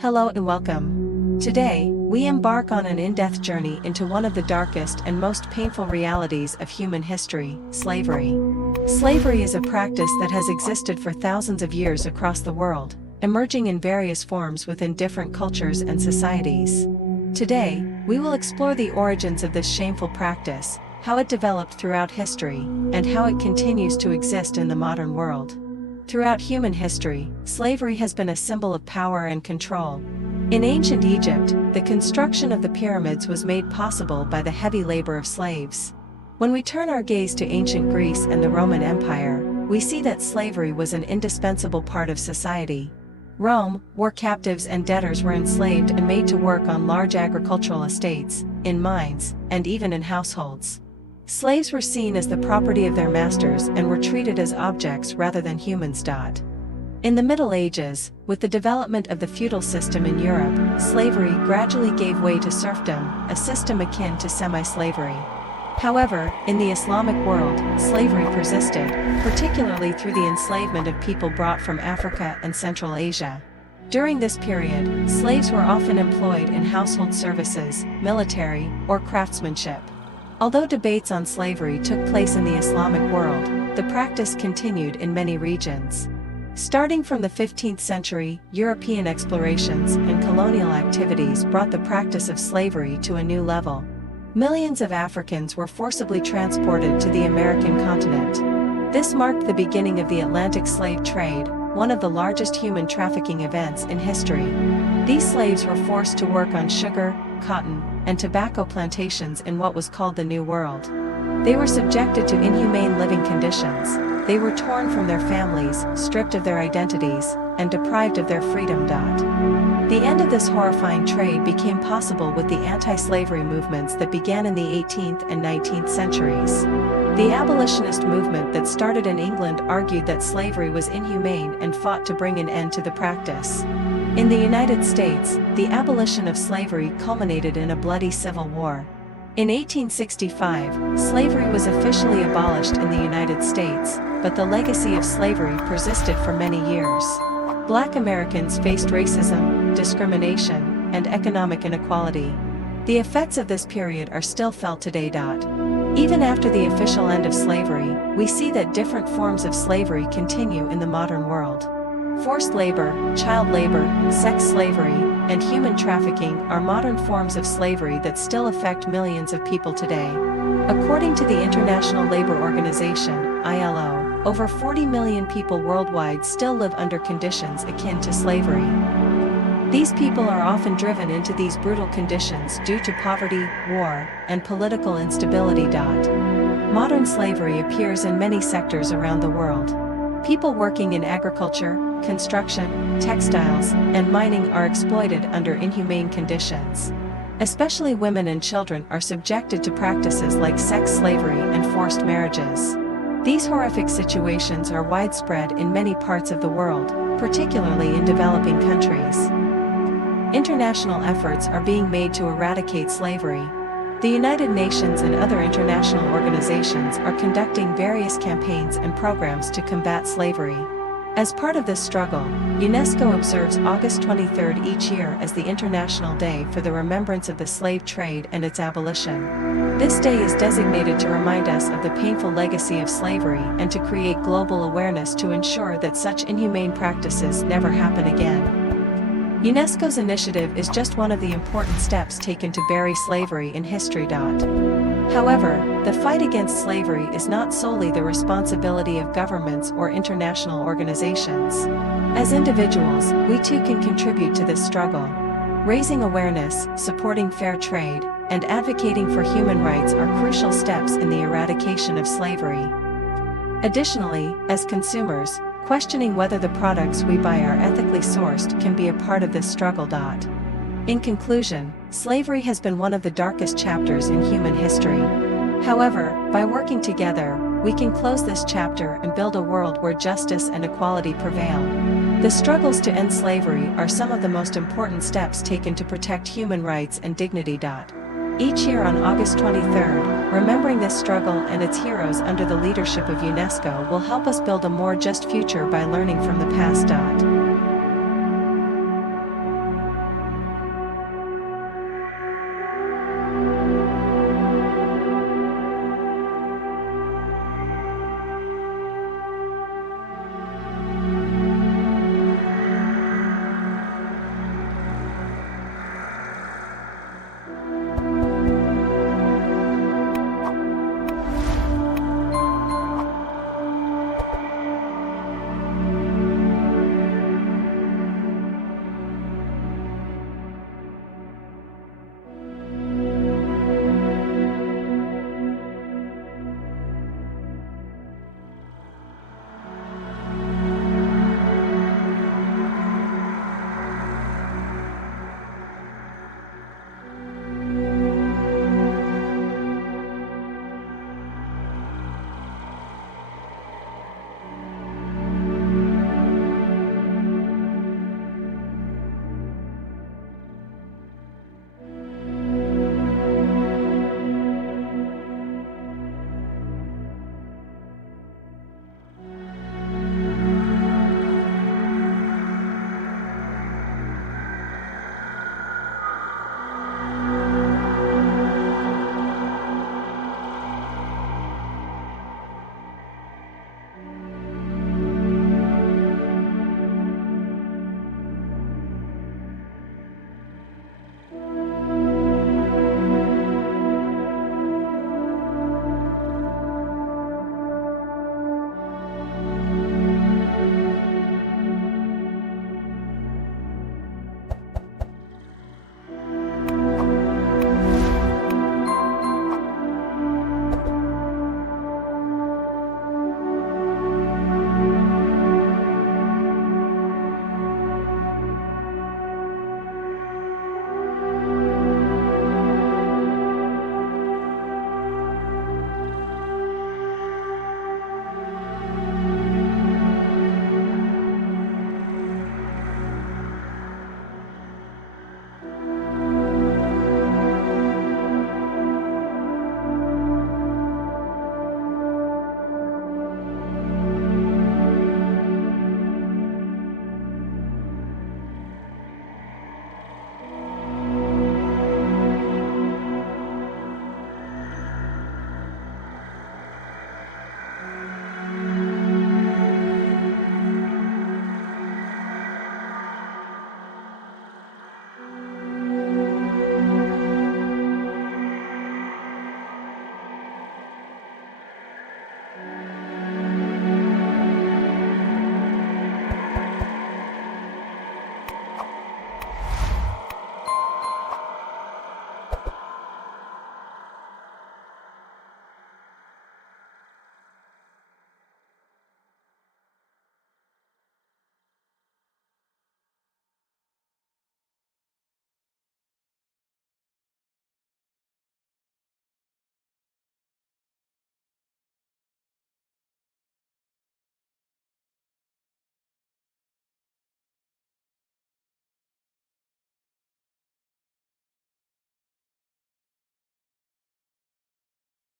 Hello and welcome. Today, we embark on an in-depth journey into one of the darkest and most painful realities of human history, slavery. Slavery is a practice that has existed for thousands of years across the world, emerging in various forms within different cultures and societies. Today, we will explore the origins of this shameful practice, how it developed throughout history, and how it continues to exist in the modern world. Throughout human history, slavery has been a symbol of power and control. In ancient Egypt, the construction of the pyramids was made possible by the heavy labor of slaves. When we turn our gaze to ancient Greece and the Roman Empire, we see that slavery was an indispensable part of society. Rome, where captives and debtors were enslaved and made to work on large agricultural estates, in mines, and even in households. Slaves were seen as the property of their masters and were treated as objects rather than humans. In the Middle Ages, with the development of the feudal system in Europe, slavery gradually gave way to serfdom, a system akin to semi-slavery. However, in the Islamic world, slavery persisted, particularly through the enslavement of people brought from Africa and Central Asia. During this period, slaves were often employed in household services, military, or craftsmanship. Although debates on slavery took place in the Islamic world, the practice continued in many regions. Starting from the 15th century, European explorations and colonial activities brought the practice of slavery to a new level. Millions of Africans were forcibly transported to the American continent. This marked the beginning of the Atlantic slave trade, one of the largest human trafficking events in history. These slaves were forced to work on sugar, cotton, and tobacco plantations in what was called the New World. They were subjected to inhumane living conditions. They were torn from their families, stripped of their identities, and deprived of their freedom. The end of this horrifying trade became possible with the anti-slavery movements that began in the 18th and 19th centuries. The abolitionist movement that started in England argued that slavery was inhumane and fought to bring an end to the practice. In the United States, the abolition of slavery culminated in a bloody civil war. In 1865, slavery was officially abolished in the United States, but the legacy of slavery persisted for many years. Black Americans faced racism, discrimination, and economic inequality. The effects of this period are still felt today. Even after the official end of slavery, we see that different forms of slavery continue in the modern world. Forced labor, child labor, sex slavery, and human trafficking are modern forms of slavery that still affect millions of people today. According to the International Labor Organization, ILO, over 40 million people worldwide still live under conditions akin to slavery. These people are often driven into these brutal conditions due to poverty, war, and political instability. Modern slavery appears in many sectors around the world. People working in agriculture, construction, textiles, and mining are exploited under inhumane conditions. Especially women and children are subjected to practices like sex slavery and forced marriages. These horrific situations are widespread in many parts of the world, particularly in developing countries. International efforts are being made to eradicate slavery. The United Nations and other international organizations are conducting various campaigns and programs to combat slavery. As part of this struggle, UNESCO observes August 23 each year as the International Day for the Remembrance of the Slave Trade and its Abolition. This day is designated to remind us of the painful legacy of slavery and to create global awareness to ensure that such inhumane practices never happen again. UNESCO's initiative is just one of the important steps taken to bury slavery in history. However, the fight against slavery is not solely the responsibility of governments or international organizations. As individuals, we too can contribute to this struggle. Raising awareness, supporting fair trade, and advocating for human rights are crucial steps in the eradication of slavery. Additionally, as consumers, questioning whether the products we buy are ethically sourced can be a part of this struggle. In conclusion, slavery has been one of the darkest chapters in human history. However, by working together, we can close this chapter and build a world where justice and equality prevail. The struggles to end slavery are some of the most important steps taken to protect human rights and dignity. Each year on August 23rd, remembering this struggle and its heroes under the leadership of UNESCO will help us build a more just future by learning from the past.